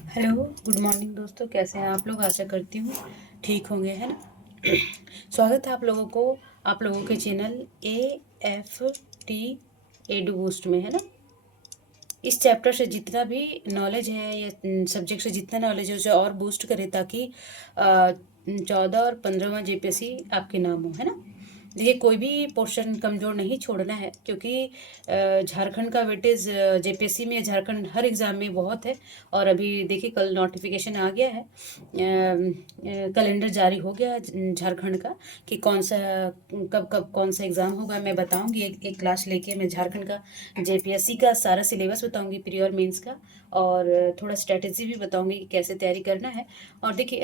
Hello, good morning दोस्तों। कैसे हैं आप लोग? आशा करती हूँ ठीक होंगे, है ना। स्वागत है आप लोगों के चैनल AFT एडू बूस्ट में, है ना। इस चैप्टर से जितना भी नॉलेज है या सब्जेक्ट से जितना नॉलेज है उसे और बूस्ट करें, ताकि 14 और 15वां JPSC आपके नाम हो, है ना। देखिए, कोई भी पोर्शन कमज़ोर नहीं छोड़ना है, क्योंकि झारखंड का वेटेज JPSC में, झारखंड हर एग्ज़ाम में बहुत है। और अभी देखिए, कल नोटिफिकेशन आ गया है, कैलेंडर जारी हो गया है झारखंड का, कि कौन सा कब कब कौन सा एग्ज़ाम होगा। मैं बताऊंगी, एक क्लास लेके मैं झारखंड का JPSC का सारा सिलेबस बताऊंगी, प्री और मेंस का। और थोड़ा स्ट्रेटेजी भी बताऊंगी कि कैसे तैयारी करना है। और देखिए,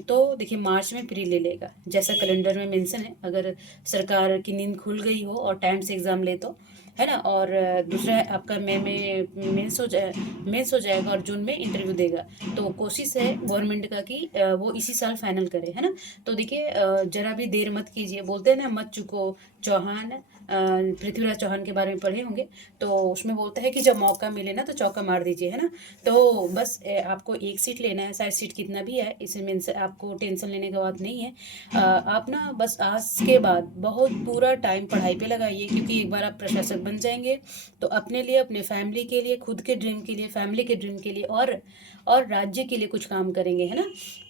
तो देखिए, मार्च में प्री ले लेगा, जैसा कैलेंडर में मेंशन है। अगर सरकार की नींद खुल गई हो और टाइम से एग्ज़ाम ले तो, है ना। और दूसरा है, आपका मई में मेंस हो जाएगा और जून में इंटरव्यू देगा। तो कोशिश है गवर्नमेंट का कि वो इसी साल फाइनल करे, है ना। तो देखिए, जरा भी देर मत कीजिए। बोलते हैं ना, मत चुको चौहान। पृथ्वीराज चौहान के बारे में पढ़े होंगे, तो उसमें बोलता है कि जब मौका मिले ना तो चौका मार दीजिए, है ना। तो बस आपको एक सीट लेना है, शायद सीट कितना भी है, इसमें आपको टेंशन लेने का बात नहीं है। आप ना बस आज के बाद बहुत पूरा टाइम पढ़ाई पे लगाइए, क्योंकि एक बार आप प्रशासक बन जाएंगे तो अपने लिए, अपने फैमिली के लिए, खुद के ड्रीम के लिए, फैमिली के ड्रीम के लिए और राज्य के लिए कुछ काम करेंगे, है ना।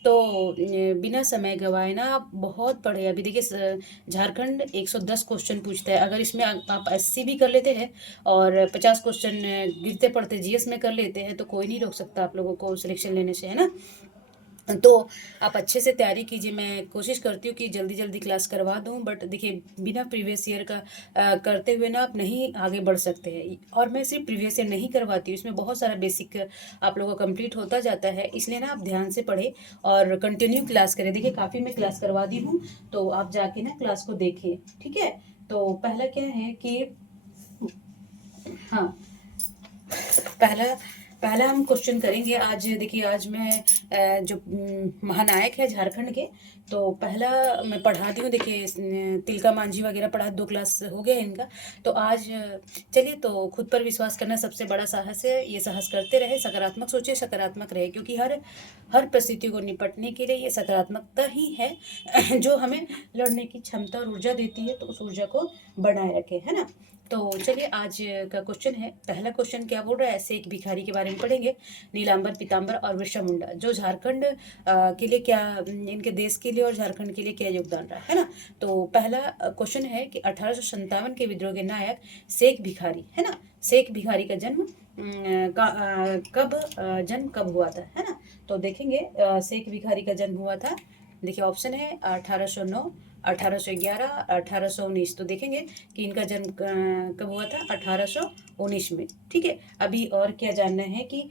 तो बिना समय गवाए ना आप बहुत पढ़े। अभी देखिए, झारखंड 110 क्वेश्चन पूछता है। अगर इसमें आप 80 भी कर लेते हैं और 50 क्वेश्चन गिरते पड़ते GS में कर लेते हैं, तो कोई नहीं रोक सकता आप लोगों को सिलेक्शन लेने से, है ना। तो आप अच्छे से तैयारी कीजिए। मैं कोशिश करती हूँ कि जल्दी जल्दी क्लास करवा दूँ, बट देखिए, बिना प्रीवियस ईयर का करते हुए ना आप नहीं आगे बढ़ सकते हैं। और मैं सिर्फ प्रीवियस ईयर नहीं करवाती हूँ, इसमें बहुत सारा बेसिक आप लोगों का कंप्लीट होता जाता है। इसलिए ना आप ध्यान से पढ़ें और कंटिन्यू क्लास करें। देखिए, काफ़ी मैं क्लास करवा दी हूँ, तो आप जाके ना क्लास को देखिए, ठीक है। तो पहला क्या है कि, हाँ, पहला पहला हम क्वेश्चन करेंगे आज। देखिए, आज मैं जो महानायक है झारखंड के, तो पहला मैं पढ़ा दी हूँ। देखिए, तिलका मांझी वगैरह पढ़ा, 2 क्लास हो गया है इनका। तो आज चलिए, तो खुद पर विश्वास करना सबसे बड़ा साहस है। ये साहस करते रहे, सकारात्मक सोचे, सकारात्मक रहे, क्योंकि हर हर परिस्थिति को निपटने के लिए ये सकारात्मकता ही है जो हमें लड़ने की क्षमता और ऊर्जा देती है। तो उस ऊर्जा को बनाए रखें, है ना। तो चलिए, आज का क्वेश्चन है। पहला क्वेश्चन क्या बोल रहा है, ऐसे एक भिखारी के बारे में पढ़ेंगे। नीलांबर, पीतांबर और बिरसा मुंडा, जो झारखंड के लिए क्या, इनके देश के लिए और झारखंड के लिए क्या योगदान रहा, है ना। तो पहला क्वेश्चन है कि 1857 के विद्रोह के नायक शेख भिखारी, है ना। शेख भिखारी का जन्म जन्म कब हुआ था, है ना। तो देखेंगे, शेख भिखारी का जन्म हुआ था। देखिए, ऑप्शन है 1809, 1811, 1819। तो देखेंगे कि इनका जन्म कब हुआ था, 1819 में, ठीक है। अभी और क्या जानना है कि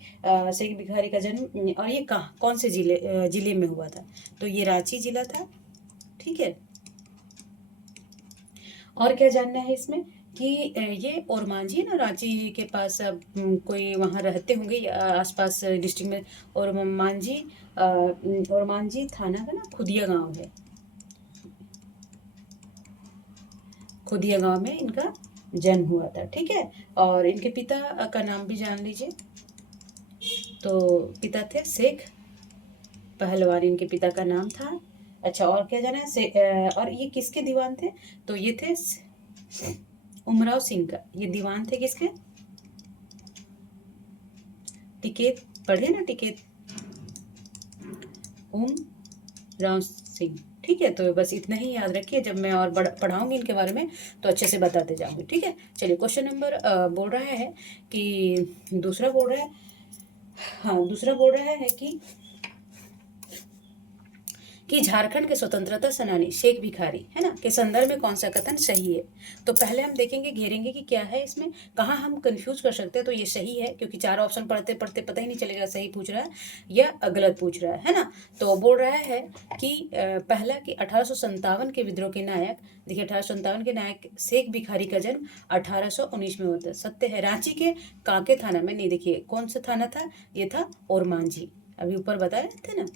शेख भिखारी का जन्म, और ये कहाँ, कौन से जिले में हुआ था। तो ये रांची जिला था, ठीक है। और क्या जानना है इसमें कि ये ओरमांझी है ना, रांची के पास। कोई वहाँ रहते होंगे या आसपास डिस्ट्रिक्ट में। ओरमांझी थाना का ना खुदिया गांव है। खुदिया गांव में इनका जन्म हुआ था, ठीक है। और इनके पिता का नाम भी जान लीजिए। तो पिता थे शेख पहलवान, इनके पिता का नाम था। अच्छा, और क्या जाना है और ये किसके दीवान थे। तो ये थे उमराव सिंह का। ये दीवान थे किसके, टिकैत। पढ़े ना, टिकैत उम राव सिंह, ठीक है। तो बस इतना ही याद रखिए, जब मैं और पढ़ाऊंगी इनके बारे में तो अच्छे से बताते जाऊंगी, ठीक है। चलिए, क्वेश्चन नंबर बोल रहा है कि, दूसरा बोल रहा है, हाँ, दूसरा बोल रहा है कि झारखंड के स्वतंत्रता सेनानी शेख भिखारी, है ना, के संदर्भ में कौन सा कथन सही है। तो पहले हम देखेंगे, घेरेंगे कि क्या है इसमें, कहाँ हम कंफ्यूज कर सकते हैं। तो ये सही है, क्योंकि 4 ऑप्शन पढ़ते पढ़ते पता ही नहीं चलेगा सही पूछ रहा है या गलत पूछ रहा है ना। तो बोल रहा है कि पहला कि 1857 के विद्रोह के नायक, देखिए 1857 के नायक शेख भिखारी का जन्म 1819 में होता है। सत्य है। रांची के कांके थाना में, नहीं, देखिए कौन सा थाना था, ये था ओरमांझी, अभी ऊपर बताए थे ना।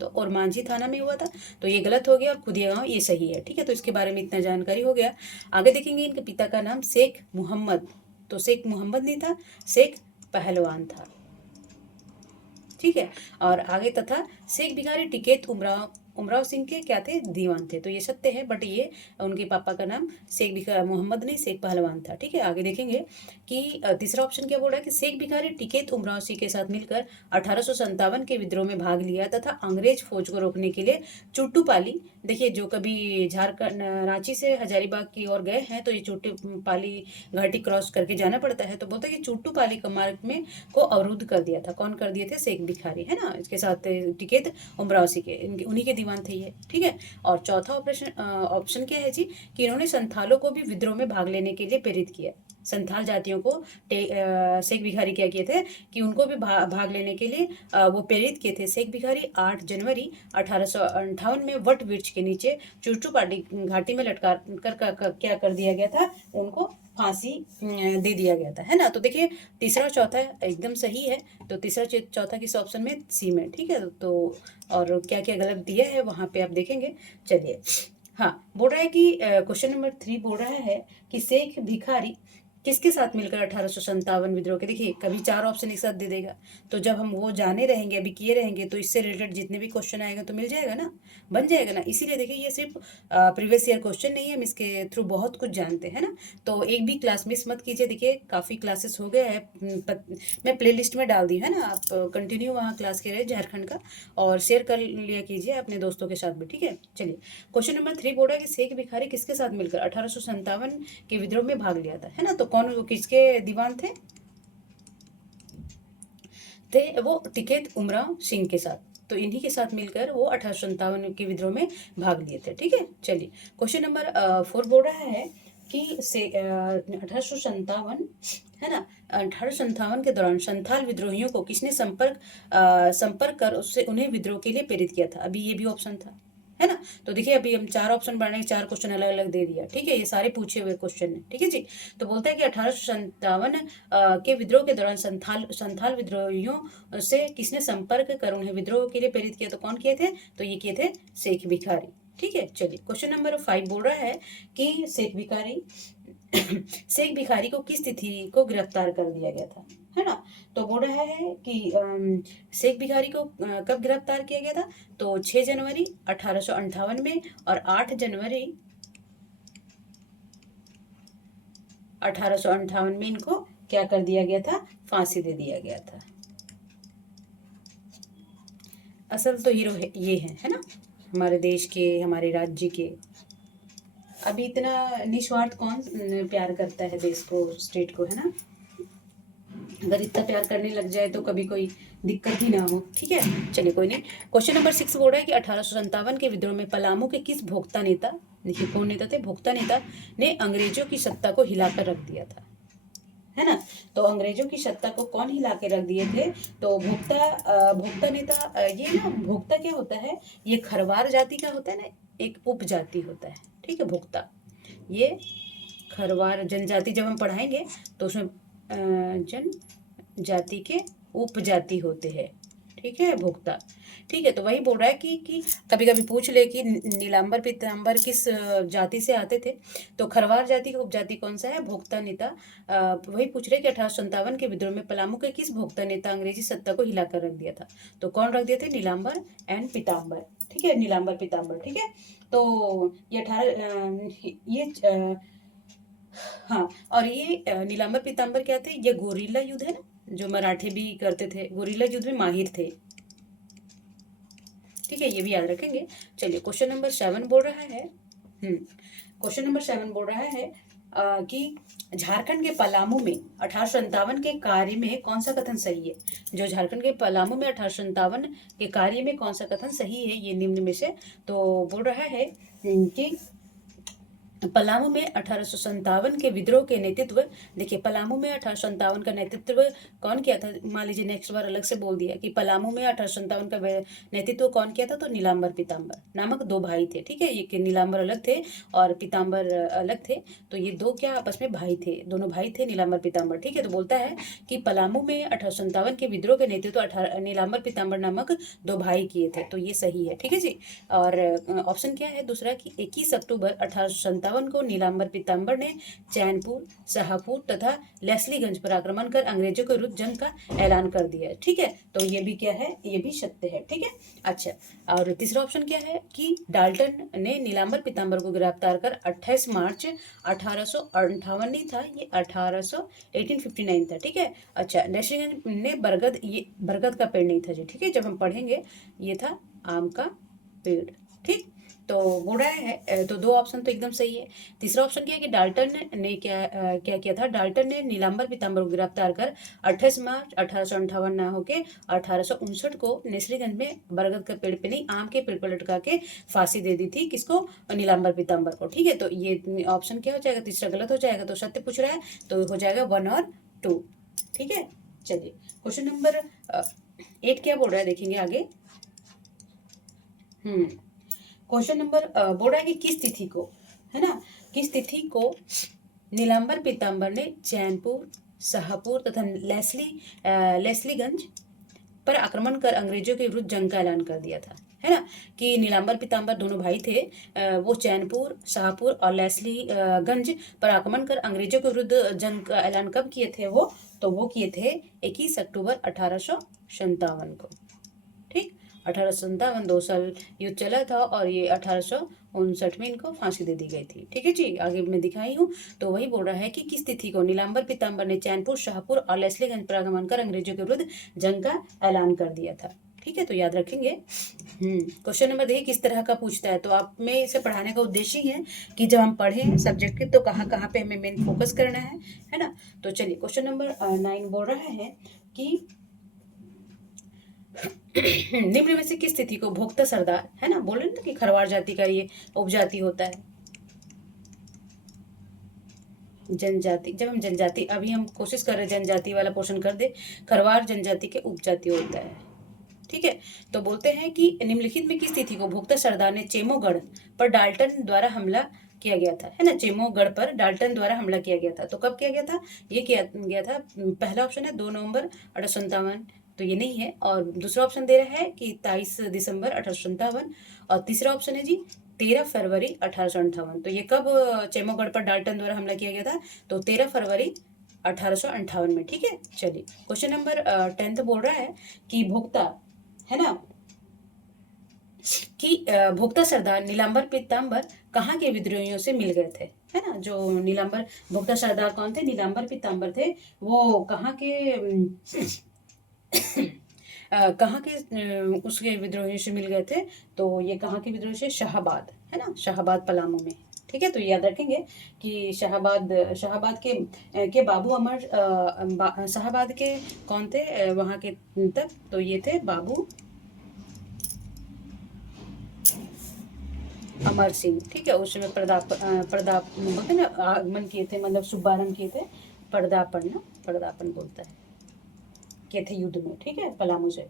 तो और मांझी थाना में हुआ था, तो ये गलत हो गया। और खुदिया गांव ये सही है, ठीक है। तो इसके बारे में इतना जानकारी हो गया। आगे देखेंगे, इनके पिता का नाम शेख मोहम्मद। तो शेख मोहम्मद नहीं था, शेख पहलवान था। ठीक है। और आगे तथा शेख भिखारी टिकैत उमराव सिंह के क्या थे, दीवान थे। तो ये सत्य है, बट ये उनके पापा का नाम शेख भिखारी मोहम्मद नहीं, शेख पहलवान था। ठीक है, आगे देखेंगे कि तीसरा ऑप्शन क्या बोल रहा है कि शेख भिखारी टिकैत उमराव सिंह के साथ मिलकर 1857 के विद्रोह में भाग लिया तथा अंग्रेज फौज को रोकने के लिए चुट्टू पाली। देखिए, जो कभी झारखंड रांची से हजारीबाग की ओर गए हैं तो ये चुट्टू पाली घाटी क्रॉस करके जाना पड़ता है। तो बोलते हैं कि चुट्टू पाली का मार्ग में को अवरुद्ध कर दिया था। कौन कर दिए थे, शेख भिखारी, है ना। इसके साथ टिकैत उमराव सिंह के, उन्हीं के दीवान थे ये। ठीक है। और चौथा ऑप्शन क्या है जी, कि इन्होंने संथालों को भी विद्रोह में भाग लेने के लिए प्रेरित किया। संथाल जातियों को शेख भिखारी क्या किए थे कि उनको भी भाग लेने के लिए वो प्रेरित किए थे। शेख भिखारी 8 जनवरी 1858 में वट वृक्ष के नीचे चुट्टू पाली घाटी में लटका कर क्या कर दिया गया था, उनको फांसी दे दिया गया था, है ना। तो देखिए, तीसरा चौथा एकदम सही है। तो तीसरा चौथा किस ऑप्शन में, सी में। ठीक है। तो और क्या क्या गलत दिया है वहाँ पे आप देखेंगे। चलिए, हाँ, बोल रहा है कि क्वेश्चन नंबर 3 बोल रहा है कि शेख भिखारी किसके साथ मिलकर 1857 विद्रोह के, देखिए कभी 4 ऑप्शन एक साथ दे देगा। तो जब हम वो जाने रहेंगे, अभी किए रहेंगे, तो इससे रिलेटेड जितने भी क्वेश्चन आएगा तो मिल जाएगा ना, बन जाएगा ना। इसीलिए देखिए, ये सिर्फ प्रीवियस ईयर क्वेश्चन नहीं है, हम इसके थ्रू बहुत कुछ जानते हैं ना। तो एक भी क्लास मिस मत कीजिए। देखिए, काफ़ी क्लासेस हो गया है, मैं प्ले लिस्ट में डाल दी है ना, आप कंटिन्यू वहाँ क्लास के रहे झारखंड का, और शेयर कर लिया कीजिए अपने दोस्तों के साथ भी। ठीक है। चलिए, क्वेश्चन नंबर 3 बोल रहा है कि शेख भिखारी किसके साथ मिलकर 1857 के विद्रोह में भाग लिया था, है ना। तो कौन, वो किसके दीवान थे वो टिकैत उमराव सिंह के साथ। तो इन्हीं के साथ मिलकर वो 1857 के विद्रोह में भाग लिए थे। ठीक है। चलिए, क्वेश्चन नंबर 4 बोल रहा है कि से 1857, है ना, 1857 के दौरान संथाल विद्रोहियों को किसने संपर्क कर उससे उन्हें विद्रोह के लिए प्रेरित किया था। अभी ये भी ऑप्शन था, है ना। तो देखिए, अभी हम 4 ऑप्शन बढ़ाने के 4 क्वेश्चन अलग अलग दे दिया। ठीक है, ये सारे पूछे हुए क्वेश्चन है। ठीक है जी। तो बोलता है कि 1857 के विद्रोह के दौरान संथाल विद्रोहियों से किसने संपर्क कर उन्हें विद्रोह के लिए प्रेरित किया। तो कौन किए थे, तो ये किए थे शेख भिखारी। ठीक है। चलिए, क्वेश्चन नंबर 5 बोल रहा है कि शेख भिखारी को किस तिथि को गिरफ्तार कर दिया गया था, है ना। तो बोल रहा है कि शेख भिखारी को कब गिरफ्तार किया गया था, तो 6 जनवरी 1858 में और 8 जनवरी 1858 में इनको क्या कर दिया गया था, फांसी दे दिया गया था। असल तो हीरो ये है ना, हमारे देश के, हमारे राज्य के। अभी इतना निस्वार्थ कौन प्यार करता है देश को, स्टेट को, है ना। अगर इतना प्यार करने लग जाए तो कभी कोई दिक्कत ही ना हो। ठीक है। चलिए, कोई नहीं। क्वेश्चन नंबर 6 बोल रहा है कि 1857 के विद्रोह में पलामू के किस भोक्ता नेता, देखिए कौन नेता थे, भोक्ता नेता ने अंग्रेजों की सत्ता को हिलाकर रख दिया था, है ना। तो अंग्रेजों की सत्ता को कौन हिला के रख दिए थे, तो भोक्ता नेता, ये ना, भोक्ता क्या होता है, ये खरवार जाति का होता है ना, एक उपजाति होता है। ठीक है, भोक्ता, ये खरवार जनजाति जब हम पढ़ाएंगे तो उसमें जनजाति के उपजाति होते हैं। ठीक है, भोक्ता। ठीक है। तो वही बोल रहा है कि कभी कभी पूछ ले कि नीलांबर पीतांबर किस जाति से आते थे। तो खरवार जाति का उपजाति कौन सा है, भोक्ता नेता। वही पूछ रहे कि 1857 के विद्रोह में पलामू के किस भोक्ता नेता अंग्रेजी सत्ता को हिलाकर रख दिया था। तो कौन रख दिए थे, नीलांबर एंड पीतांबर। ठीक है, नीलांबर पीतांबर। ठीक है। तो ये 18 हाँ, और ये नीलांबर पीतांबर क्या थे, ये गोरिल्ला युद्ध है ना, जो मराठे भी करते थे, गोरिल्ला युद्ध में माहिर थे। ठीक है, ये भी याद रखेंगे। चलिए, क्वेश्चन नंबर 7 बोल रहा है, क्वेश्चन नंबर 7 बोल रहा है कि झारखंड के पलामू में 1857 के कार्य में कौन सा कथन सही है। जो झारखंड के पलामू में 1857 के कार्य में कौन सा कथन सही है, ये निम्न में से। तो बोल रहा है कि पलामू में 1857 के विद्रोह के नेतृत्व, देखिए पलामू में 1857 का नेतृत्व कौन किया था, मान लीजिए नेक्स्ट बार अलग से बोल दिया कि पलामू में 1857 का नेतृत्व कौन किया था, तो नीलांबर पीतांबर नामक 2 भाई थे। ठीक है, ये कि नीलांबर अलग थे और पीतांबर अलग थे। तो ये 2 क्या आपस में भाई थे, दोनों भाई थे, नीलांबर पीतांबर। ठीक है। तो बोलता है कि पलामू में 1857 के विद्रोह के नेतृत्व नीलांबर पीतांबर नामक 2 भाई किए थे। तो ये सही है। ठीक है जी। और ऑप्शन क्या है दूसरा, कि 21 अक्टूबर 1857 1858 को नीलांबर पीताम्बर ने चैनपुर, शाहपुर तथा लेस्लीगंज पर आक्रमण कर अंग्रेजों के विरुद्ध जंग का ऐलान कर दिया। ठीक है, तो ये भी क्या है, ये भी सत्य है। ठीक है, अच्छा, और तीसरा ऑप्शन क्या है कि डाल्टन ने नीलांबर पीताम्बर को गिरफ्तार कर 28 मार्च 1858 नहीं था, ये 1859 था। ठीक है, अच्छा, लेस्लीगंज ने बरगद, ये बरगद का पेड़ नहीं था जी। ठीक है, जब हम पढ़ेंगे ये था आम का पेड़। ठीक, तो बोल रहा है तो दो ऑप्शन तो एकदम सही है। तीसरा ऑप्शन क्या है कि डाल्टन ने क्या किया था, डाल्टन ने नीलांबर पीताम्बर को गिरफ्तार कर 28 मार्च 1858 ना होके 1859 को नेस्लीगंज में बरगद के पेड़ पे नहीं, आम के पेड़ पर लटका के फांसी दे दी थी। किसको, नीलांबर पीताम्बर को। ठीक है, तो ये ऑप्शन क्या हो जाएगा, तीसरा गलत हो जाएगा, तो सत्य पूछ रहा है तो हो जाएगा 1 और 2। ठीक है, चलिए क्वेश्चन नंबर 8 क्या बोल रहा है, देखेंगे आगे। क्वेश्चन नंबर बोल रहा है कि किस तिथि को, है ना, किस तिथि को नीलांबर पीताम्बर ने चैनपुर, शाहपुर तथा लेस्लीगंज पर आक्रमण कर अंग्रेजों के विरुद्ध जंग का ऐलान कर दिया था, है ना, कि नीलांबर पीताम्बर दोनों भाई थे, वो चैनपुर, शाहपुर और लेस्लीगंज पर आक्रमण कर अंग्रेजों के विरुद्ध जंग का ऐलान कब किए थे वो, तो वो किए थे 21 अक्टूबर 1857 को। ठीक, 1857, 2 साल युद्ध चला था और ये 1859 में इनको फांसी दे दी गई थी। ठीक है जी, आगे मैं दिखाई हूँ, तो वही बोल रहा है कि किस तिथि को नीलांबर पीताम्बर ने चैनपुर, शाहपुर और लेस्लीगंज पर आक्रमण कर अंग्रेजों के विरुद्ध जंग का ऐलान कर दिया था। ठीक है, तो याद रखेंगे। क्वेश्चन नंबर देखिए किस तरह का पूछता है, तो आप में इसे पढ़ाने का उद्देश्य ही है कि जब हम पढ़ें सब्जेक्ट के तो कहाँ कहाँ पे हमें मेन फोकस करना है ना। तो चलिए क्वेश्चन नंबर 9 बोल रहा है कि निम्न में से किस स्थिति को भोक्ता सरदार, है ना, बोल रहे ना कि खरवार जाति का ये उपजाति होता है, जनजाति। जब हम जनजाति, अभी हम कोशिश कर रहे हैं जनजाति वाला पोर्शन कर दे, खरवार जनजाति के उपजाति होता है। ठीक है, तो बोलते हैं कि निम्नलिखित में किस तिथि को भोक्ता सरदार ने चेमोगढ़ पर डाल्टन द्वारा हमला किया गया था, है ना, चेमोगढ़ पर डाल्टन द्वारा हमला किया गया था, तो कब किया गया था, ये किया गया था, पहला ऑप्शन है 2 नवंबर 1857, तो ये नहीं है, और दूसरा ऑप्शन दे रहा है कि 23 दिसंबर 1857, और तीसरा ऑप्शन है जी 13 फरवरी 1858। तो ये कब चेमोगढ़ पर डाल्टन द्वारा हमला किया गया था, तो 13 फरवरी 1858 में। ठीक है, चलिए क्वेश्चन नंबर 10 बोल रहा है कि भोक्ता, है ना, कि भोक्ता सरदार नीलांबर पीताम्बर कहाँ के विद्रोहियों से मिल गए थे, है ना, जो नीलांबर भोक्ता सरदार कौन थे, नीलांबर पीताम्बर थे, वो कहाँ के कहाँ के उसके विद्रोहियों से मिल गए थे, तो ये कहाँ के विद्रोही से, शाहाबाद, है ना, शाहाबाद पलामू में। ठीक है, तो याद रखेंगे कि शाहाबाद के बाबू अमर शाहाबाद के कौन थे वहाँ के तब, तो ये थे बाबू अमर सिंह। ठीक है, उस समय बोलते ना, आगमन किए थे, मतलब शुभारंभ किए थे, पर्दापण बोलता है, किए थे युद्ध में। ठीक है, पलामू से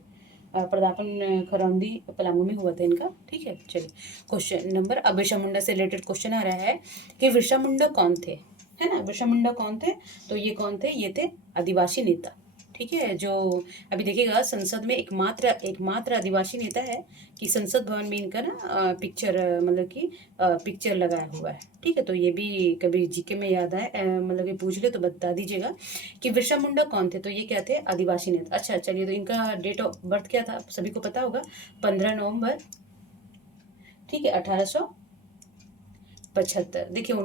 पर्दापण खरौंदी पलामू में हुआ था इनका। ठीक है, चलिए क्वेश्चन नंबर, अब बिरसा मुंडा से रिलेटेड क्वेश्चन आ रहा है कि बिरसा मुंडा कौन थे, है ना, बिरसा मुंडा कौन थे, तो ये कौन थे, ये थे आदिवासी नेता। ठीक है, जो अभी देखिएगा संसद में एकमात्र आदिवासी नेता है कि संसद भवन में इनका ना पिक्चर, मतलब कि पिक्चर लगाया हुआ है। ठीक है, तो ये भी कभी जीके में याद आए, मतलब कि पूछ ले तो बता दीजिएगा कि बिरसा मुंडा कौन थे, तो ये क्या थे, आदिवासी नेता। अच्छा, चलिए, तो इनका डेट ऑफ बर्थ क्या था, सभी को पता होगा, 15 नवंबर, ठीक है, 1875। देखिए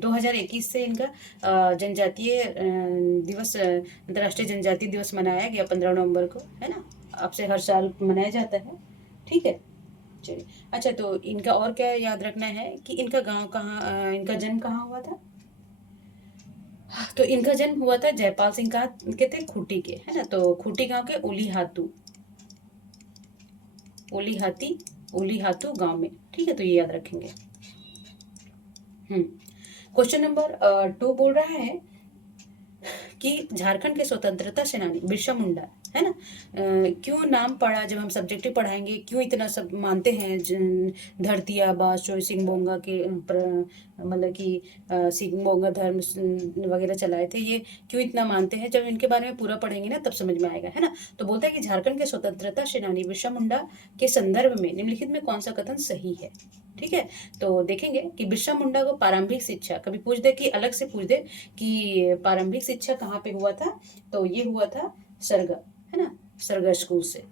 2021 से इनका जनजातीय दिवस, अंतर्राष्ट्रीय जनजातीय दिवस मनाया गया 15 नवंबर को, है ना, अब से हर साल मनाया जाता है। ठीक है, चलिए, अच्छा, तो इनका और क्या याद रखना है कि इनका गांव कहाँ, इनका जन्म कहाँ हुआ था, तो इनका जन्म हुआ था जयपाल सिंह कहाँ के थे, खूंटी के, है ना, तो खूंटी गांव के ओली हाथू गांव में। ठीक है, तो ये याद रखेंगे। क्वेश्चन नंबर 2 बोल रहा है कि झारखंड के स्वतंत्रता सेनानी बिरसा मुंडा, है ना। क्यों नाम पढ़ा, जब हम सब्जेक्टिव पढ़ाएंगे, क्यों इतना सब मानते हैं धरती आबा सिंह बोंगा के मतलब कि सिंह बोंगा धर्म वगैरह चलाए थे, ये क्यों इतना मानते हैं, जब इनके बारे में पूरा पढ़ेंगे ना तब समझ में आएगा, है ना। तो बोलता है कि झारखंड के स्वतंत्रता सेनानी बिरसा मुंडा के संदर्भ में निम्नलिखित में कौन सा कथन सही है। ठीक है, तो देखेंगे कि बिरसा मुंडा को प्रारंभिक शिक्षा, कभी पूछ दे कि अलग से पूछ दे कि प्रारंभिक शिक्षा कहाँ पे हुआ था, तो ये हुआ था सरगा, है ना, सरगा स्कूल से।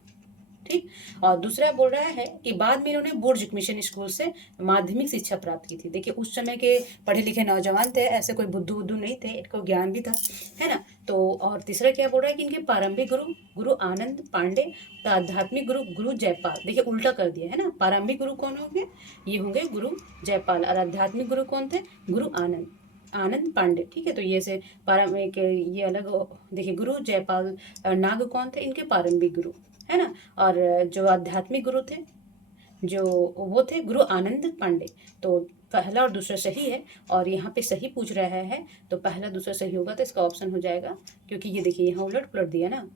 ठीक, और दूसरा बोल रहा है कि बाद में इन्होंने बुर्ज मिशन स्कूल से माध्यमिक शिक्षा प्राप्त की थी। देखिए उस समय के पढ़े लिखे नौजवान थे, ऐसे कोई बुद्धू बुद्धू नहीं थे, इनको ज्ञान भी था, है ना। तो और तीसरा क्या बोल रहा है कि इनके प्रारंभिक गुरु गुरु आनंद पांडे, तो आध्यात्मिक गुरु गुरु जयपाल। देखिए उल्टा कर दिया, है ना। प्रारंभिक गुरु कौन होंगे, ये होंगे गुरु जयपाल, और आध्यात्मिक गुरु कौन थे, गुरु आनंद पांडे। ठीक है, तो ये से पारंपरिक ये अलग देखिए, गुरु जयपाल नाग कौन थे, इनके प्रारंभिक गुरु, है ना। और जो आध्यात्मिक गुरु थे, जो वो थे गुरु आनंद पांडे। तो पहला और दूसरा सही है, और यहाँ पे सही पूछ रहा है तो पहला दूसरा सही होगा, तो इसका ऑप्शन हो जाएगा, क्योंकि ये देखिए यहाँ उलट पुलट दिया ना।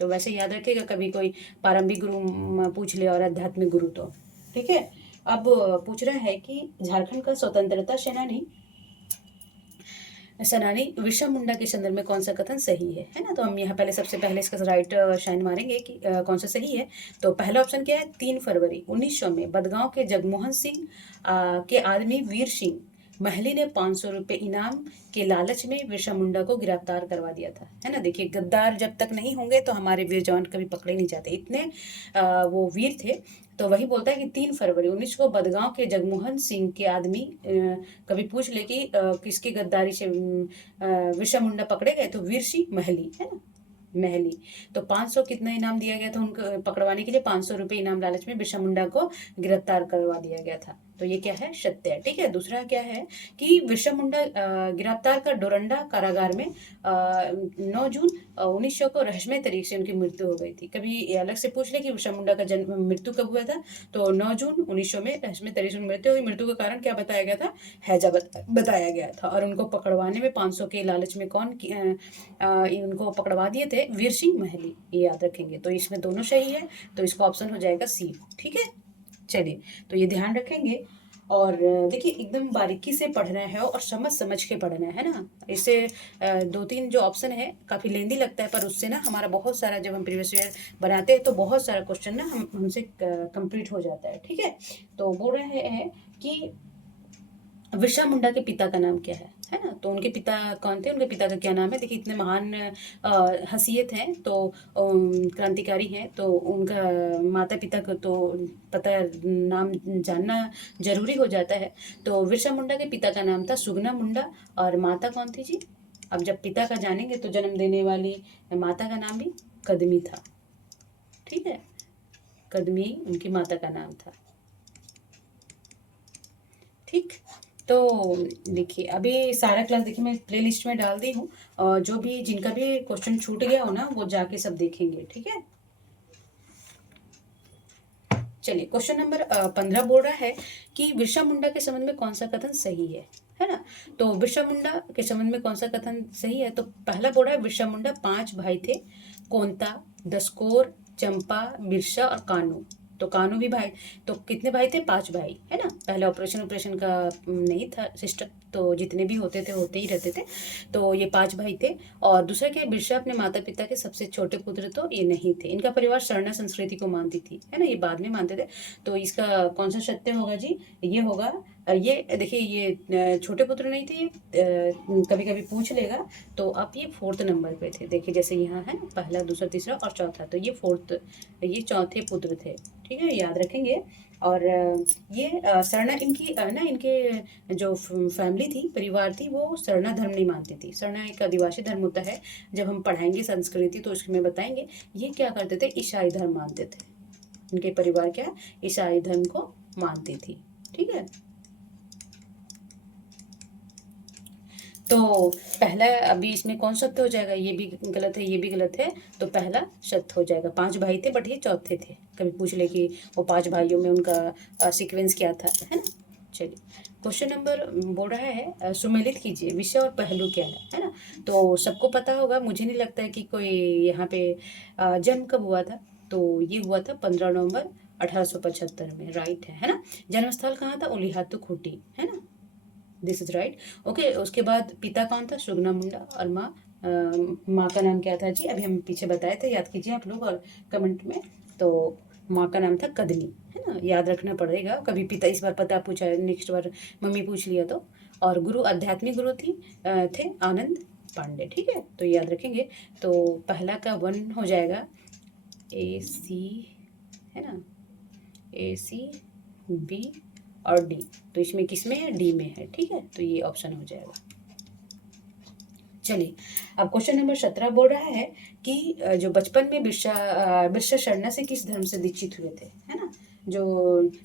तो वैसे याद रखिएगा, कभी कोई प्रारंभिक गुरु पूछ ले और आध्यात्मिक गुरु, तो ठीक है। अब पूछ रहा है कि झारखंड का स्वतंत्रता सेनानी बिरसा मुंडा के संदर्भ में कौन सा कथन सही है ना। तो हम यहाँ पहले सबसे पहले इसका राइट शाइन मारेंगे कि कौन सा सही है। तो पहला ऑप्शन क्या है, 3 फरवरी 1900 में बदगांव के जगमोहन सिंह के आदमी वीर सिंह महली ने 500 रुपये इनाम के लालच में बिरसा मुंडा को गिरफ्तार करवा दिया था, है ना। देखिए गद्दार जब तक नहीं होंगे तो हमारे वीर जवान कभी पकड़े नहीं जाते, इतने वो वीर थे। तो वही बोलता है कि 3 फरवरी 1900 को बदगांव के जगमोहन सिंह के आदमी कभी पूछ ले कि किसकी गद्दारी से बिरसा मुंडा पकड़े गए, तो वीर सिंह महली, है ना, महली। तो 500 कितना इनाम दिया गया था उनको पकड़वाने के लिए, 500 रुपये इनाम लालच में बिरसा मुंडा को गिरफ्तार करवा दिया गया था। तो ये क्या है, सत्य है। ठीक है, दूसरा क्या है कि बिरसा मुंडा गिरफ्तार कर डोरंडा कारागार में 9 जून 1900 को रहस्यमय तरीके से उनकी मृत्यु हो गई थी। कभी अलग से पूछ ले कि बिरसा मुंडा का जन्म मृत्यु कब हुआ था, तो 9 जून 1900 में रहस्यमय तरीके से मृत्यु हुई। मृत्यु का कारण क्या बताया गया था, हैजा बताया गया था, और उनको पकड़वाने में 500 के लालच में कौन इनको पकड़वा दिए थे, वीर सिंह महली, ये याद रखेंगे। तो इसमें दोनों सही है, तो इसका ऑप्शन हो जाएगा सी। ठीक है, चलिए, तो ये ध्यान रखेंगे। और देखिए एकदम बारीकी से पढ़ना है और समझ समझ के पढ़ना है ना। इससे 2-3 जो ऑप्शन है काफ़ी लेंदी लगता है, पर उससे ना हमारा बहुत सारा, जब हम प्रीवियस ईयर बनाते हैं तो बहुत सारा क्वेश्चन ना हमसे कंप्लीट हो जाता है। ठीक है, तो बोल रहे हैं कि बिरसा मुंडा के पिता का नाम क्या है ना। तो उनके पिता कौन थे, उनके पिता का क्या नाम है। देखिए इतने महान हसीयत हैं, तो क्रांतिकारी हैं, तो उनका माता पिता को तो पता, नाम जानना जरूरी हो जाता है। तो बिरसा मुंडा के पिता का नाम था सुगना मुंडा, और माता कौन थी जी। अब जब पिता का जानेंगे तो जन्म देने वाली माता का नाम भी कदमी था। ठीक है, कदमी उनकी माता का नाम था। ठीक, तो देखिए अभी सारा क्लास देखिए मैं प्ले लिस्ट में डाल दी हूँ, और जो भी जिनका भी क्वेश्चन छूट गया हो ना वो जाके सब देखेंगे। ठीक है, चलिए क्वेश्चन नंबर 15 बोल रहा है कि बिरसा मुंडा के संबंध में कौन सा कथन सही है ना। तो बिरसा मुंडा के संबंध में कौन सा कथन सही है, तो पहला बोल रहा है बिरसा मुंडा 5 भाई थे, कोंता, दस्कोर, चंपा, बिरसा और कानू। तो कानू भी भाई, तो कितने भाई थे, 5 भाई, है ना। पहले ऑपरेशन का नहीं था सिस्टम, तो जितने भी होते थे होते ही रहते थे, तो ये 5 भाई थे। और दूसरा क्या, बिरसा अपने माता पिता के सबसे छोटे पुत्र तो ये नहीं थे। इनका परिवार शरणा संस्कृति को मानती थी, है ना, ये बाद में मानते थे। तो इसका कौन सा सत्य होगा जी, ये होगा ये देखिए, ये छोटे पुत्र नहीं थे, कभी कभी पूछ लेगा। तो अब ये 4th नंबर पे थे। देखिए जैसे यहाँ है पहला, दूसरा, तीसरा और चौथा, तो ये 4th, ये चौथे पुत्र थे। ठीक है, याद रखेंगे। और ये सरना इनकी ना, इनके जो फैमिली थी, परिवार थी, वो सरना धर्म नहीं मानती थी। सरना एक आदिवासी धर्म होता है, जब हम पढ़ाएंगे संस्कृति तो उसमें बताएंगे। ये क्या करते थे, ईसाई धर्म मानते थे। इनके परिवार क्या, ईसाई धर्म को मानती थी। ठीक है, तो पहला अभी इसमें कौन सत्य हो जाएगा, ये भी गलत है, ये भी गलत है, तो पहला सत्य हो जाएगा। 5 भाई थे बट ये चौथे थे। कभी पूछ ले कि वो 5 भाइयों में उनका सीक्वेंस क्या था, है ना। चलिए, क्वेश्चन नंबर बोल रहा है सुमेलित कीजिए विषय और पहलू क्या है ना। तो सबको पता होगा, मुझे नहीं लगता है कि कोई यहाँ पे जन्म कब हुआ था। तो ये हुआ था 15 नवंबर 1875 में, राइट है ना। जन्मस्थल कहाँ था? उलिहातू खूंटी, है ना। This is right. ओके, उसके बाद पिता कौन था? सुगना मुंडा। और माँ का नाम क्या था जी? अभी हम पीछे बताए थे, याद कीजिए आप लोग और कमेंट में। तो माँ का नाम था कदनी, है ना, याद रखना पड़ेगा। कभी पिता इस बार पता पूछा, नेक्स्ट बार मम्मी पूछ लिया तो। और गुरु, आध्यात्मिक गुरु थे आनंद पांडे, ठीक है, तो याद रखेंगे। तो पहला का 1 हो जाएगा, AC, है ना, AC, B और D। तो इसमें किसमें है? D में है, ठीक है, तो ये ऑप्शन हो जाएगा। चलिए, अब क्वेश्चन नंबर 17 बोल रहा है कि जो बचपन में बिरसा शरणा से किस धर्म से दीक्षित हुए थे, है ना। जो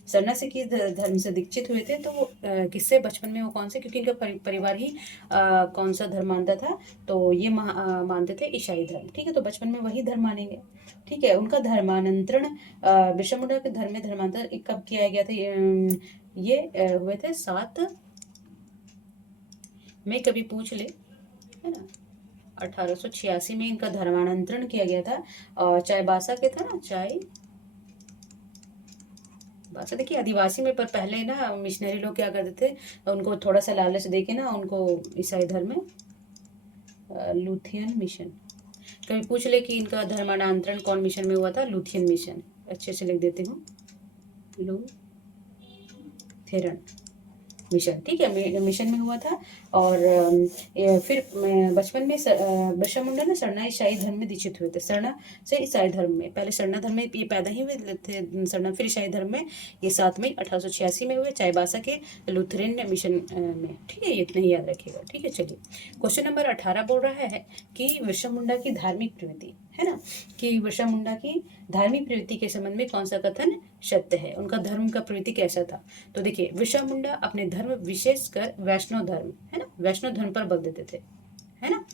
शरणा से किस धर्म से दीक्षित हुए थे, तो वो किससे बचपन में, वो कौन से, क्योंकि इनका परिवार ही कौन सा धर्म मानता था, तो ये मानते थे ईसाई धर्म, ठीक है। तो बचपन में वही धर्म मानेंगे, ठीक है। उनका धर्मांतरण, बिरसा मुंडा के धर्म में धर्मांतरण कब किया गया था? ये हुए थे 7 में, कभी पूछ ले, है ना। 1886 में इनका धर्मांतरण किया गया था। और चाईबासा के था ना, चाईबासा, देखिए आदिवासी में, पर पहले ना मिशनरी लोग क्या करते थे, उनको थोड़ा सा लालच देके ना उनको ईसाई धर्म में, लूथियन मिशन, कभी पूछ ले कि इनका धर्मांतरण कौन मिशन में हुआ था? लूथियन मिशन, अच्छे से लिख देती हूँ, लूथेरन मिशन, ठीक है, मिशन में हुआ था। और फिर बचपन में बिरसा मुंडा ना सरना ईसाई धर्म में दीक्षित हुए थे। सरना से ईसाई धर्म में, पहले सरना धर्म में ये पैदा ही हुए थे सरना, फिर ईसाई धर्म में ये 7 मई 1886 में हुए, चाईबासा के लुथेरन मिशन में, ठीक है, ये इतना ही याद रखिएगा, ठीक है। चलिए, क्वेश्चन नंबर 18 बोल रहा है कि बिरसा मुंडा की धार्मिक प्रवृत्ति, है ना, कि बिरसा मुंडा की धार्मिक प्रवृत्ति के संबंध में कौन सा कथन सत्य है, उनका धर्म का प्रवृत्ति कैसा था। तो देखिए, बिरसा मुंडा अपने धर्म, विशेषकर वैष्णव धर्म, है ना, वैष्णव धर्म पर बल देते थे, है ना।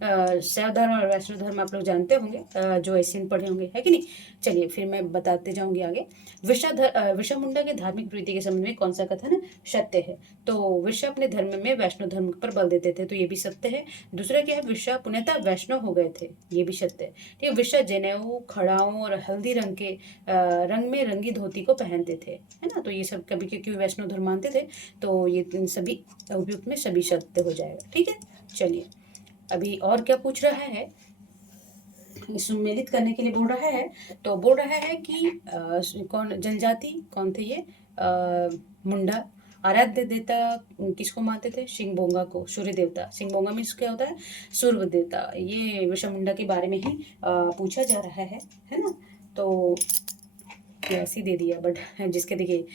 शैव धर्म और वैष्णव धर्म आप लोग जानते होंगे, जो एशियन पढ़े होंगे, है कि नहीं। चलिए, फिर मैं बताते जाऊंगी आगे। विरसा मुंडा के धार्मिक प्रवृत्ति के संबंध में कौन सा कथन सत्य है। तो विरसा अपने धर्म में वैष्णव धर्म पर बल देते थे, तो ये भी सत्य है। दूसरा क्या है? विरसा पुण्यतः वैष्णव हो गए थे, ये भी सत्य है, ठीक है। विरसा जनेऊ, खड़ाओं और हल्दी रंग के रंग में रंगी धोती को पहनते थे, है ना। तो ये सब कभी क्योंकि वैष्णव धर्म मानते थे, तो ये सभी उपयुक्त में सभी सत्य हो जाएगा, ठीक है। चलिए, अभी और क्या पूछ रहा है, सम्मिलित करने के लिए बोल रहा है। तो बोल रहा है कि कौन जनजाति कौन थे ये? मुंडा आराध्य देवता किसको मानते थे? सिंगबोंगा को, सूर्य देवता। सिंगबोंगा मीन्स क्या होता है? सूर्य देवता। ये बिरसा मुंडा के बारे में ही पूछा जा रहा है ना। तो ऐसे ही दे दिया, बट जिसके देखिए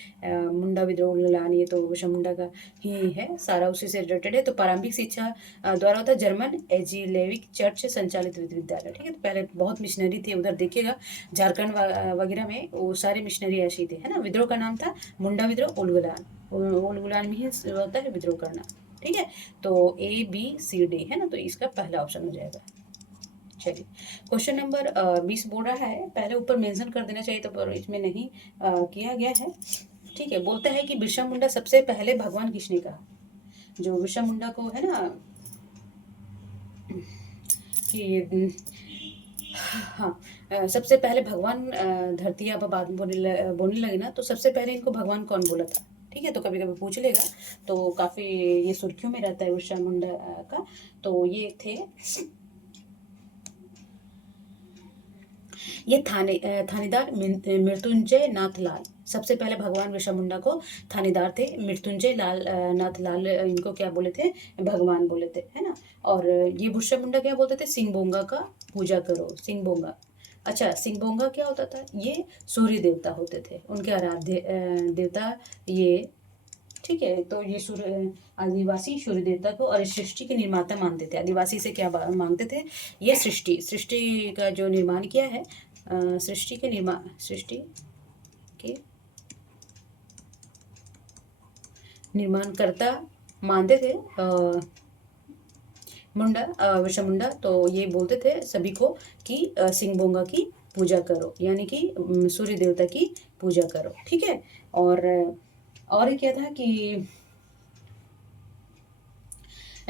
मुंडा विद्रोह उल्लान, ये तो बिरसा मुंडा का ही है, सारा उसी से रिलेटेड है। तो प्रारंभिक शिक्षा द्वारा होता है जर्मन एजिलेविक चर्च संचालित विद्यालय, ठीक है। तो पहले बहुत मिशनरी थे उधर, देखिएगा झारखंड वगैरह में वो सारे मिशनरी ऐसे ही थे, है ना। विद्रोह का नाम था मुंडा विद्रोह उलगुलान, उलगुलान में ही होता है विद्रोह करना, ठीक है। तो ABCD, है ना, तो इसका पहला ऑप्शन हो जाएगा। चलिए, क्वेश्चन नंबर 20 बोल रहा है, पहले ऊपर मेंशन कर देना चाहिए, तो पर इसमें नहीं किया गया है, ठीक है। बोलता है कि बिरसा मुंडा सबसे पहले भगवान किसने कहा। जो बिरसा मुंडा को, है ना, कि हाँ, सबसे पहले भगवान धरती अब बाद में बोलने लगे ना, तो सबसे पहले इनको भगवान कौन बोला था, ठीक है। तो कभी कभी पूछ लेगा, तो काफ़ी ये सुर्खियों में रहता है बिरसा मुंडा का। तो ये थे, ये थानेदार मृत्युंजय नाथ लाल। सबसे पहले भगवान बिरसा मुंडा को थानेदार थे मृत्युंजय नाथ लाल, इनको क्या बोले थे? भगवान बोले थे, है ना। और ये बिरसा मुंडा क्या बोलते थे? सिंगबोंगा का पूजा करो, सिंगबोंगा। अच्छा, सिंगबोंगा क्या होता था? ये सूर्य देवता होते थे, उनके आराध्य देवता ये, ठीक है। तो ये सूर्य आदिवासी सूर्य देवता को और सृष्टि के निर्माता मानते थे। आदिवासी से क्या मांगते थे? ये सृष्टि का जो निर्माण किया है, सृष्टि के निर्माणकर्ता मानते थे बिरसा मुंडा। तो ये बोलते थे सभी को कि सिंगबोंगा की पूजा करो, यानी कि सूर्य देवता की पूजा करो, ठीक है। और क्या था कि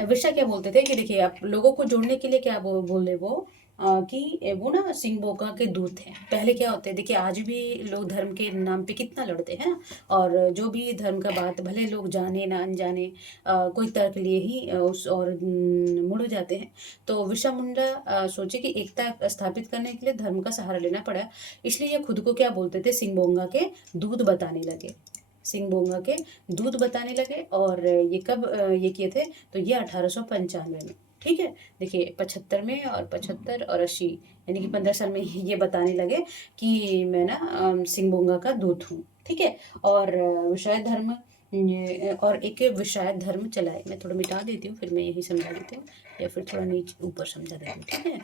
विरसा क्या बोलते थे कि देखिए आप लोगों को जोड़ने के लिए क्या बोले वो कि वो ना सिंगबोका के दूत हैं। पहले क्या होते हैं देखिए, आज भी लोग धर्म के नाम पे कितना लड़ते हैं ना, और जो भी धर्म का बात भले लोग जाने ना अनजाने कोई तर्क लिए ही उस और मुड़ जाते हैं। तो बिरसा मुंडा सोचे कि एकता स्थापित करने के लिए धर्म का सहारा लेना पड़ा, इसलिए ये खुद को क्या बोलते थे, सिंगबोंगा के दूत बताने लगे। सिंगबोंगा के दूत बताने लगे। और ये कब ये किए थे, तो ये 1895 में। ठीक है, देखिए 75 में और 75 और 80 यानी कि 15 साल में ये बताने लगे कि मैं ना सिंगबोंगा का दूत हूँ। ठीक है, और विषय धर्म और एक विषय धर्म चलाए। मैं थोड़ा मिटा देती हूँ, फिर मैं यही समझा देती हूँ, या फिर थोड़ा नीचे ऊपर समझा देती हूँ। ठीक है,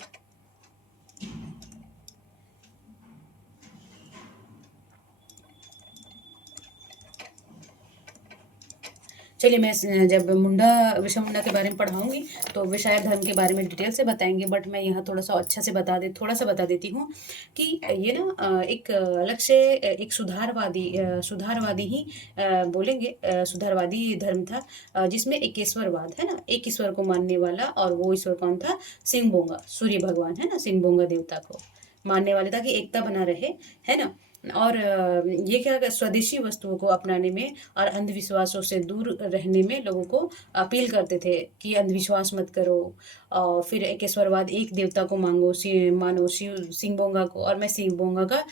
चलिए मैं जब मुंडा विषय मुंडा के बारे में पढ़ाऊंगी तो विषय धर्म के बारे में डिटेल से बताएंगे, बट मैं यहाँ थोड़ा सा अच्छा से थोड़ा सा बता देती हूँ कि ये ना एक अलग से एक सुधारवादी ही बोलेंगे, सुधारवादी धर्म था जिसमें एक ईश्वरवाद है ना, एक ईश्वर को मानने वाला। और वो ईश्वर कौन था, सिंगबोंगा, सूर्य भगवान है ना, सिंगबोंगा देवता को मानने वाले, ताकि एकता बना रहे, है ना। और ये क्या स्वदेशी वस्तुओं को अपनाने में और अंधविश्वासों से दूर रहने में लोगों को अपील करते थे कि अंधविश्वास मत करो। और फिर एक ईश्वरवाद, एक देवता को मानो, शिव सिंगबोंगा को, और मैं सिंगबोंगा का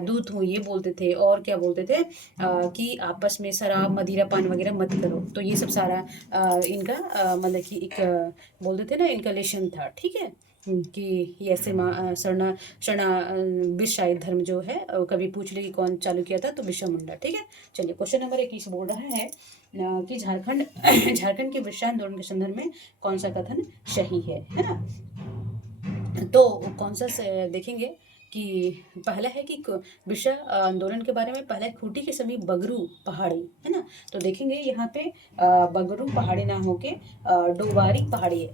दूत हूँ, ये बोलते थे। और क्या बोलते थे कि आपस में शराब मदिरा पान वगैरह मत करो। तो ये सब सारा इनका मतलब कि एक बोलते थे ना, इनकलेशन था। ठीक है, कि ये ऐसे बिरसाई धर्म जो है कभी पूछ ले कि कौन चालू किया था, तो बिरसा मुंडा। ठीक है, चलिए क्वेश्चन नंबर 21 बोल रहा है कि झारखंड झारखंड के बिरसा आंदोलन के संदर्भ में कौन सा कथन सही है ना। तो कौन सा देखेंगे कि पहला है कि बिरसा आंदोलन के बारे में, पहला है खूंटी के समीप बगरू पहाड़ी, है ना। तो देखेंगे यहाँ पे बगरू पहाड़ी ना होके डोबारी पहाड़ी है।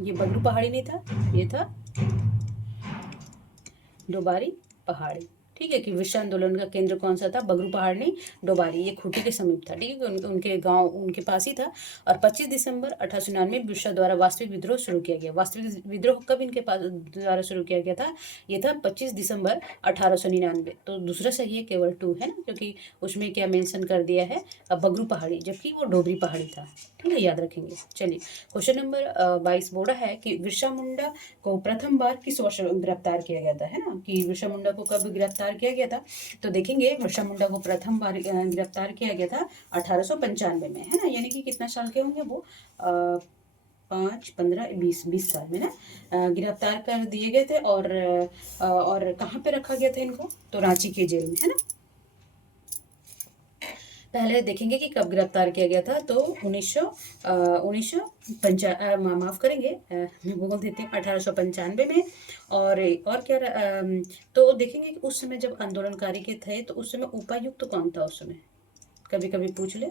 ये बगरू पहाड़ी नहीं था, ये था डोबारी पहाड़ी। ठीक है, कि विश्व आंदोलन का केंद्र कौन सा था, बगरू पहाड़ नहीं, डोबारी, ये खूंटी के समीप था। ठीक है, उनके गांव उनके पास ही था। और 25 दिसंबर 1899 बिरसा द्वारा वास्तविक विद्रोह शुरू किया गया। वास्तविक विद्रोह कब इनके पास द्वारा शुरू किया गया था, ये था 25 दिसंबर 1899। तो दूसरा सही है, केवल 2 है ना, क्योंकि उसमें क्या मेंशन कर दिया है, बगरू पहाड़ी, जबकि वो डोबरी पहाड़ी था। ठीक है, याद रखेंगे। चलिए क्वेश्चन नंबर 22 बोल रहा है कि बिरसा मुंडा को प्रथम बार किस वर्ष गिरफ्तार किया गया था, है ना, कि बिरसा मुंडा को कब गिरफ्तार किया गया था। तो देखेंगे बिरसा मुंडा को प्रथम बार गिरफ्तार किया गया था 1895 में, है ना, यानी कि कितना साल के होंगे वो, 5, 15, 20 साल में ना गिरफ्तार कर दिए गए थे। और कहाँ पे रखा गया था इनको, तो रांची के जेल में, है ना। पहले देखेंगे कि कब गिरफ्तार किया गया था, तो 1995 माफ़ करेंगे, मैं बोल देती हूँ 1895 में। और क्या तो देखेंगे कि उस समय जब आंदोलनकारी के थे, तो उस समय उपायुक्त कौन था उस समय, कभी कभी पूछ ले।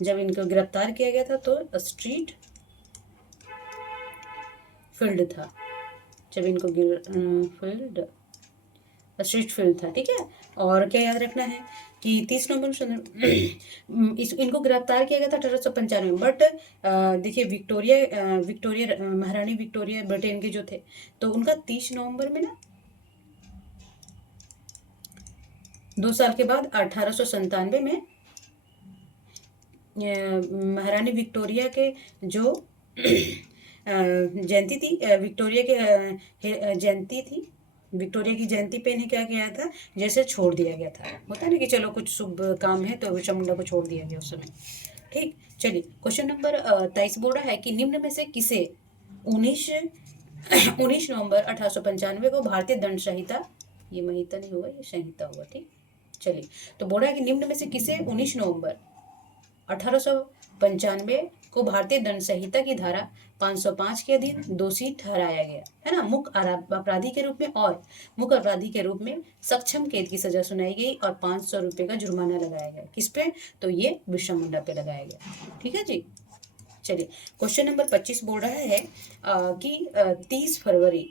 जब इनको गिरफ्तार किया गया था तो स्ट्रीट फील्ड था। जब इनको फील्ड स्ट्रीट फील्ड था। ठीक है, और क्या याद रखना है कि 30 नवंबर इनको गिरफ्तार किया गया था 1895 में। बट देखिए विक्टोरिया महारानी विक्टोरिया ब्रिटेन के जो थे, तो उनका 30 नवंबर में ना 2 साल के बाद 1897 में महारानी विक्टोरिया के जो जयंती थी, विक्टोरिया के जयंती थी, विक्टोरिया की जयंती पे इन्हें क्या किया था, जैसे छोड़ दिया गया था। होता है ना कि चलो कुछ शुभ काम है, तो बिरसा मुंडा को छोड़ दिया गया उस समय। ठीक, चलिए क्वेश्चन नंबर 23 बोल रहा है कि निम्न में से किसे 19 नवंबर 1895 को भारतीय दंड संहिता, ये महिता नहीं होगा, ये संहिता होगा। ठीक, चलिए तो बोल रहा है कि निम्न में से किसे 19 नवंबर 1895 को भारतीय दंड संहिता की धारा 505 के अधीन दोषी ठहराया गया, है ना, मुख्य अपराधी के रूप में, और मुख्य अपराधी के रूप में सक्षम कैद की सजा सुनाई गई और 500 रुपये का जुर्माना लगाया गया। किस पे, तो ये बिरसा मुंडा पे लगाया गया। ठीक है जी, चलिए क्वेश्चन नंबर 25 बोल रहा है कि 30 फरवरी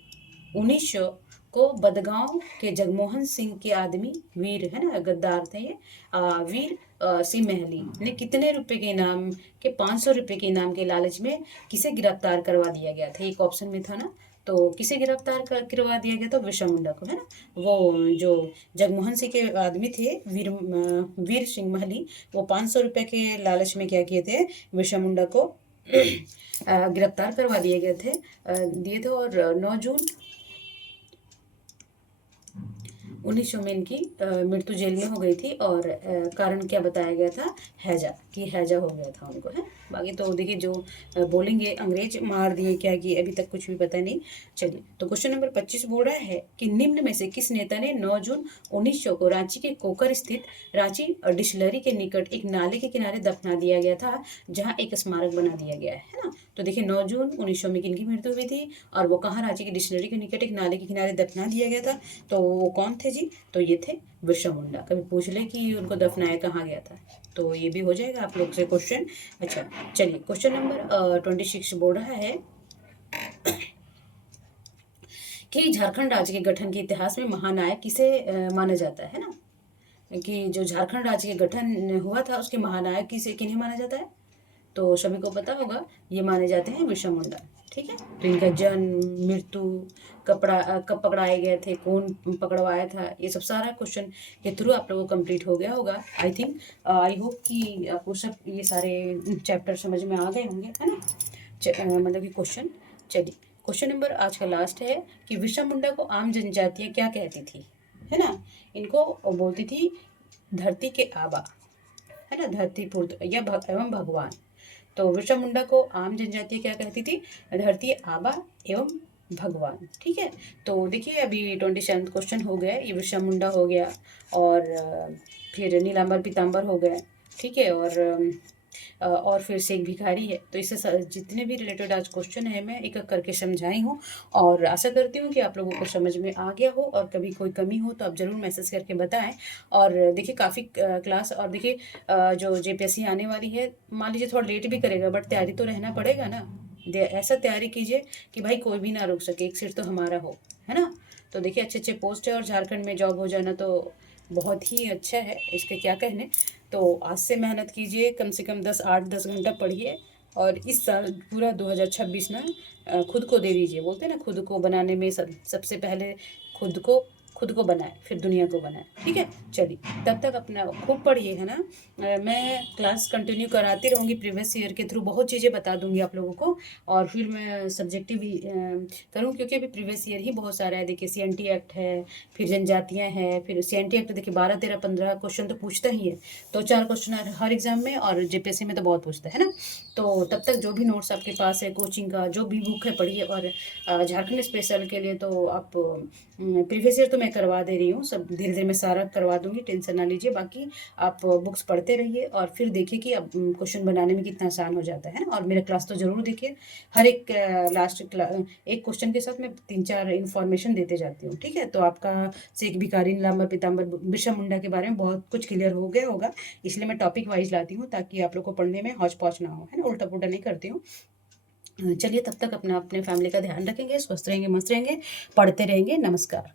1900 को बदगांव के जगमोहन सिंह के आदमी वीर, है ना, गद्दार थे ये, वीर सिंह महली ने कितने रुपए के इनाम के 500 रुपए के इनाम के लालच में किसे गिरफ्तार करवा दिया गया था? एक ऑप्शन में था ना, तो किसे गिरफ्तार करवा दिया गया था? बिरसा मुंडा को, है ना। वो जो जगमोहन सिंह के आदमी थे, वीर सिंह महली, वो 500 रुपए के लालच में क्या किए थे? बिरसा मुंडा को गिरफ्तार करवा दिए थे और 9 जून 1900 में इनकी मृत्यु जेल में हो गई थी। और कारण क्या बताया गया था? हैजा, कि हैजा हो गया था उनको, है। बाकी तो देखिए जो बोलेंगे अंग्रेज मार दिए क्या कि अभी तक कुछ भी पता नहीं। चलिए, तो क्वेश्चन नंबर 25 बोल रहा है कि निम्न में से किस नेता ने 9 जून 1900 को रांची के कोकर स्थित रांची डिस्टिलरी के निकट एक नाले के किनारे दफना दिया गया था, जहाँ एक स्मारक बना दिया गया है ना। तो देखिए 9 जून 1900 में किनकी मृत्यु हुई थी और वो कहाँ? रांची की डिस्टिलरी के निकट एक नाले के किनारे दफना दिया गया था। तो वो कौन थे जी? तो ये थे बिरसा मुंडा। कभी पूछ ले कि उनको दफनाया कहाँ गया था, तो ये भी हो जाएगा आप लोग से क्वेश्चन। अच्छा, चलिए क्वेश्चन नंबर 26 बोल रहा है कि झारखंड राज्य के गठन के इतिहास में महानायक किसे माना जाता है ना, कि जो झारखंड राज्य के गठन हुआ था उसके महानायक किन्हें माना जाता है? तो सभी को पता होगा, ये माने जाते हैं बिरसा मुंडा। ठीक है, तो इनका जन्म, मृत्यु, कब पकड़ाए गए थे, कौन पकड़वाया था, ये सब सारा क्वेश्चन के थ्रू आप लोगों को कंप्लीट हो गया होगा। आई होप कि आपको सब ये सारे चैप्टर समझ में आ गए होंगे, है ना। मतलब कि क्वेश्चन। चलिए, क्वेश्चन नंबर आज का लास्ट है कि बिरसा मुंडा को आम जनजातियाँ क्या कहती थी, है ना। इनको बोलती थी धरती के आबा, है ना, धरती पुत्र या एवं भगवान। तो बिरसा मुंडा को आम जनजाति क्या कहती थी? धरती आबा एवं भगवान। ठीक है, तो देखिए अभी 27 क्वेश्चन हो गया, ये बिरसा मुंडा हो गया और फिर नीलांबर पीताम्बर हो गए। ठीक है, और फिर शेख भिखारी है। तो इससे जितने भी रिलेटेड आज क्वेश्चन है मैं एक एक करके समझाई हूँ और आशा करती हूँ कि आप लोगों को समझ में आ गया हो। और कभी कोई कमी हो तो आप ज़रूर मैसेज करके बताएं। और देखिए काफ़ी क्लास, और देखिए जो जेपीएससी आने वाली है, मान लीजिए थोड़ा लेट भी करेगा बट तैयारी तो रहना पड़ेगा ना। ऐसा तैयारी कीजिए कि भाई कोई भी ना रुक सके, एक सीट तो हमारा हो, है ना। तो देखिए अच्छे अच्छे पोस्ट है और झारखंड में जॉब हो जाना तो बहुत ही अच्छा है, इसके क्या कहने। तो आज से मेहनत कीजिए, कम से कम 8-10 घंटा पढ़िए और इस साल पूरा 2026 ना खुद को दे दीजिए। बोलते हैं ना, खुद को बनाने में सबसे पहले खुद को बनाए फिर दुनिया को बनाए। ठीक है, चलिए तब तक अपना खूब पढ़िए, है ना। मैं क्लास कंटिन्यू कराती रहूँगी, प्रीवियस ईयर के थ्रू बहुत चीज़ें बता दूंगी आप लोगों को। और फिर मैं सब्जेक्टिव भी करूँ, क्योंकि अभी प्रीवियस ईयर ही बहुत सारा है। देखिए CNT एक्ट है, फिर जनजातियाँ हैं, फिर CNT एक्ट देखिए 12, 13, 15 क्वेश्चन तो पूछता ही है। तो 4 क्वेश्चन हर एग्जाम में, और जेपीएससी में तो बहुत पूछता है ना। तो तब तक जो भी नोट्स आपके पास है, कोचिंग का जो भी बुक है पढ़िए। और झारखंड स्पेशल के लिए तो आप प्रीवियस ईयर तो मैं करवा दे रही हूँ, सब धीरे धीरे मैं सारा करवा दूंगी, टेंशन ना लीजिए। बाकी आप बुक्स पढ़ते रहिए और फिर देखिए कि अब क्वेश्चन बनाने में कितना आसान हो जाता है ना। और मेरा क्लास तो ज़रूर देखिए, हर एक एक क्वेश्चन के साथ मैं 3-4 इन्फॉर्मेशन देते जाती हूँ। ठीक है, तो आपका शेख भिखारी, नीलांबर पीताम्बर, बिरसा मुंडा के बारे में बहुत कुछ क्लियर हो गया होगा। इसलिए मैं टॉपिक वाइज लाती हूँ ताकि आप लोग को पढ़ने में हौच पौच ना हो, है ना, उल्टा पुल्टा नहीं करती हूँ। चलिए तब तक अपने फैमिली का ध्यान रखेंगे, स्वस्थ रहेंगे, मस्त रहेंगे, पढ़ते रहेंगे। नमस्कार।